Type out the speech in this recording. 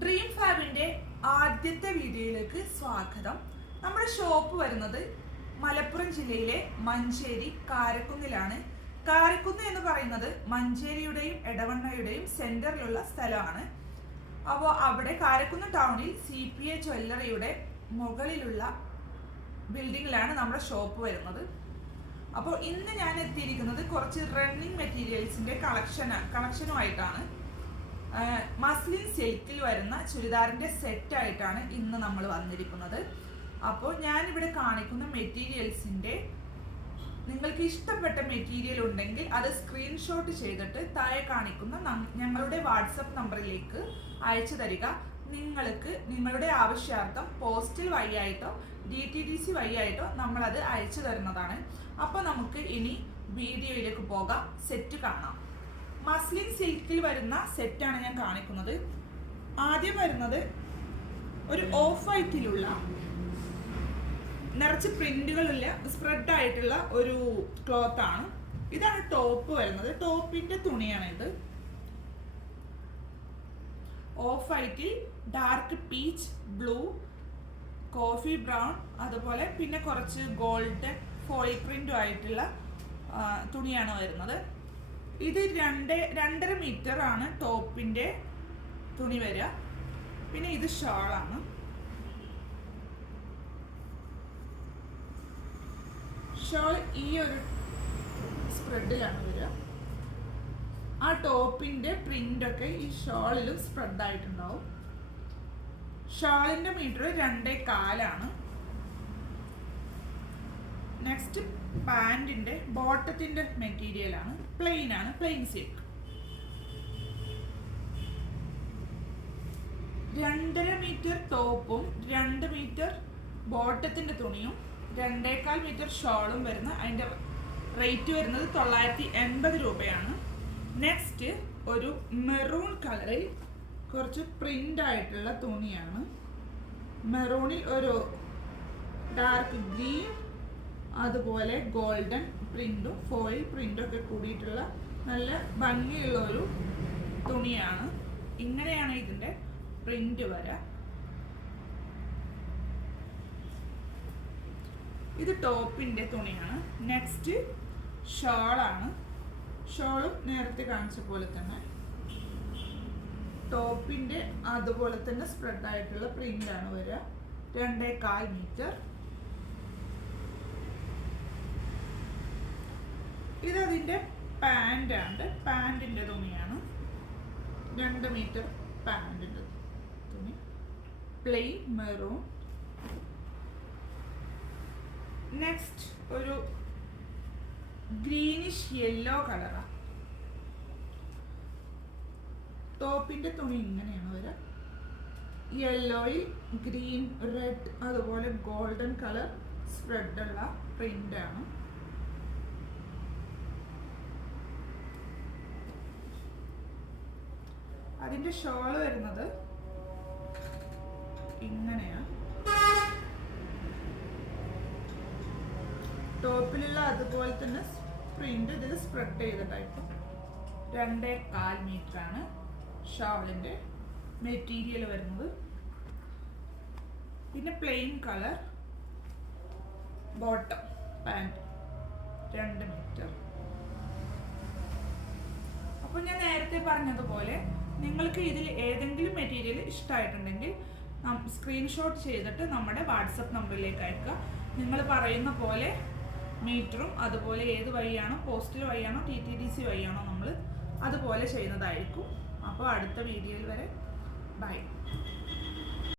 Dream ഫാബിന്റെ ആദ്യത്തെ വീഡിയോയിലേക്ക് സ്വാഗതം. നമ്മുടെ ഷോപ്പ് വരുന്നത് മലപ്പുറം ജില്ലയിലെ മഞ്ചേരി കാരക്കുന്നിലാണ്. കാരക്കുന്ന് എന്ന് പറയുന്നത് മഞ്ചേരിയുടെയും എടവണ്ണയുടെയും സെന്ററിലുള്ള സ്ഥലമാണ്. അപ്പോൾ അവിടെ കാരക്കുന്ന് ടൗണിൽ CPA ജ്വല്ലറിയുടെ മുകളിലുള്ള ബിൽഡിങ്ങിലാണ് നമ്മുടെ ഷോപ്പ് വരുന്നത്. അപ്പോൾ ഇന്ന് ഞാൻ എത്തിയിരിക്കുന്നത് കുറച്ച് റണ്ണിങ് മെറ്റീരിയൽസിന്റെ കളക്ഷനുമായിട്ടാണ്. മസ്ലിൻ സിൽക്കിൽ വരുന്ന ചുരിദാറിന്റെ സെറ്റ് ആയിട്ടാണ് ഇന്ന് നമ്മൾ വന്നിരിക്കുന്നത്. അപ്പോൾ ഞാനിവിടെ കാണിക്കുന്ന മെറ്റീരിയൽസിന്റെ നിങ്ങൾക്ക് ഇഷ്ടപ്പെട്ട മെറ്റീരിയൽ ഉണ്ടെങ്കിൽ അത് സ്ക്രീൻഷോട്ട് ചെയ്തിട്ട് താഴെ കാണിക്കുന്ന ഞങ്ങളുടെ വാട്സപ്പ് നമ്പറിലേക്ക് അയച്ചു തരിക. നിങ്ങൾക്ക് നിങ്ങളുടെ ആവശ്യാർത്ഥം പോസ്റ്റൽ വഴിയായിട്ടോ DTDC വഴിയായിട്ടോ നമ്മളത് അയച്ചു തരുന്നതാണ്. അപ്പോൾ നമുക്ക് ഇനി വീഡിയോയിലേക്ക് പോകാം, സെറ്റ് കാണാം. മസ്ലിൻ സിൽക്കിൽ വരുന്ന സെറ്റാണ് ഞാൻ കാണിക്കുന്നത്. ആദ്യം വരുന്നത് ഒരു ഓഫ് വൈറ്റിലുള്ള നിറച്ച് പ്രിന്റുകളുള്ള സ്പ്രെഡ് ആയിട്ടുള്ള ഒരു ക്ലോത്ത് ആണ്. ഇതാണ് ടോപ്പ് വരുന്നത്. ടോപ്പിന്റെ തുണിയാണ് ഇത്. ഓഫ് വൈറ്റിൽ dark peach, blue, coffee brown, അതുപോലെ പിന്നെ കുറച്ച് ഗോൾഡൻ ഫോയിൽ പ്രിന്റും ആയിട്ടുള്ള തുണിയാണ് വരുന്നത്. ഇത് 2.5 മീറ്റർ ആണ് ടോപ്പിന്റെ തുണി വരിക. പിന്നെ ഇത് ഷാളാണ്. ഷാൾ ഈ ഒരു സ്പ്രെഡിലാണ് വരിക. ആ ടോപ്പിന്റെ പ്രിന്റ് ഒക്കെ ഈ ഷാളിലും സ്പ്രെഡ് ആയിട്ടുണ്ടാവും. ഷാളിന്റെ മീറ്റർ 2.25 നെക്സ്റ്റ് പാന്റിന്റെ ബോട്ടത്തിന്റെ മെറ്റീരിയൽ ആണ്. പ്ലെയിൻ ആണ്, പ്ലെയിൻ സിൽക്ക്. 2.5 മീറ്റർ ടോപ്പും 2 മീറ്റർ ബോട്ടത്തിന്റെ തുണിയും 2.25 മീറ്റർ ഷോളും വരുന്ന അതിന്റെ റേറ്റ് വരുന്നത് 980 രൂപയാണ്. നെക്സ്റ്റ് ഒരു മെറൂൺ കളറിൽ കുറച്ച് പ്രിന്റ് ആയിട്ടുള്ള തുണിയാണ്. മെറൂണിൽ ഒരു ഡാർക്ക് ഗ്രീൻ, അതുപോലെ ഗോൾഡൻ പ്രിന്റും ഫോയിൽ പ്രിന്റും ഒക്കെ കൂടിയിട്ടുള്ള നല്ല ഭംഗിയുള്ള ഒരു തുണിയാണ്. ഇങ്ങനെയാണ് ഇതിന്റെ പ്രിന്റ് വരാ. ഇത് ടോപ്പിന്റെ തുണിയാണ്. നെക്സ്റ്റ് ഷോളാണ്. ഷോളും നേരത്തെ കാണിച്ച പോലെ തന്നെ ടോപ്പിന്റെ അതുപോലെ തന്നെ സ്പ്രെഡ് ആയിട്ടുള്ള പ്രിന്റ് ആണ് വരിക. 2.25 മീറ്റർ. ഇതതിന്റെ പാൻ്റാണ്. പാന്റിന്റെ തുണിയാണ്. 2 മീറ്റർ പാന്റിന്റെ തുണി. Plain maroon. നെക്സ്റ്റ് ഒരു ഗ്രീനിഷ് യെല്ലോ കളറാണ്. ടോപ്പിന്റെ തുണി ഇങ്ങനെയാണ് വരിക. യെല്ലോയിൽ ഗ്രീൻ, റെഡ്, അതുപോലെ ഗോൾഡൻ കളർ സ്പ്രെഡ് ഉള്ള പ്രിന്റ് ആണ്. അതിന്റെ ഷോള് വരുന്നത് ഇങ്ങനെയാണ്. ടോപ്പിലുള്ള അതുപോലെ തന്നെ പ്രിന്റ് ഇതിൽ സ്പ്രെഡ് ചെയ്ത ടൈപ്പ്. 2.25 മീറ്റർ ആണ് ഷോളിന്റെ മെറ്റീരിയൽ വരുന്നത്. പിന്നെ plain colour bottom pant 2 metre. അപ്പോൾ ഞാൻ നേരത്തെ പറഞ്ഞതുപോലെ നിങ്ങൾക്ക് ഇതിൽ ഏതെങ്കിലും മെറ്റീരിയൽ ഇഷ്ടമായിട്ടുണ്ടെങ്കിൽ സ്ക്രീൻഷോട്ട് ചെയ്തിട്ട് നമ്മുടെ വാട്സപ്പ് നമ്പറിലേക്ക് അയക്കുക. നിങ്ങൾ പറയുന്ന പോലെ മീറ്ററും അതുപോലെ ഏത് വഴിയാണോ, പോസ്റ്റൽ വഴിയാണോ TTDC വഴിയാണോ നമ്മൾ അതുപോലെ ചെയ്യുന്നതായിരിക്കും. അപ്പോൾ അടുത്ത വീഡിയോയിൽ വരെ ബൈ.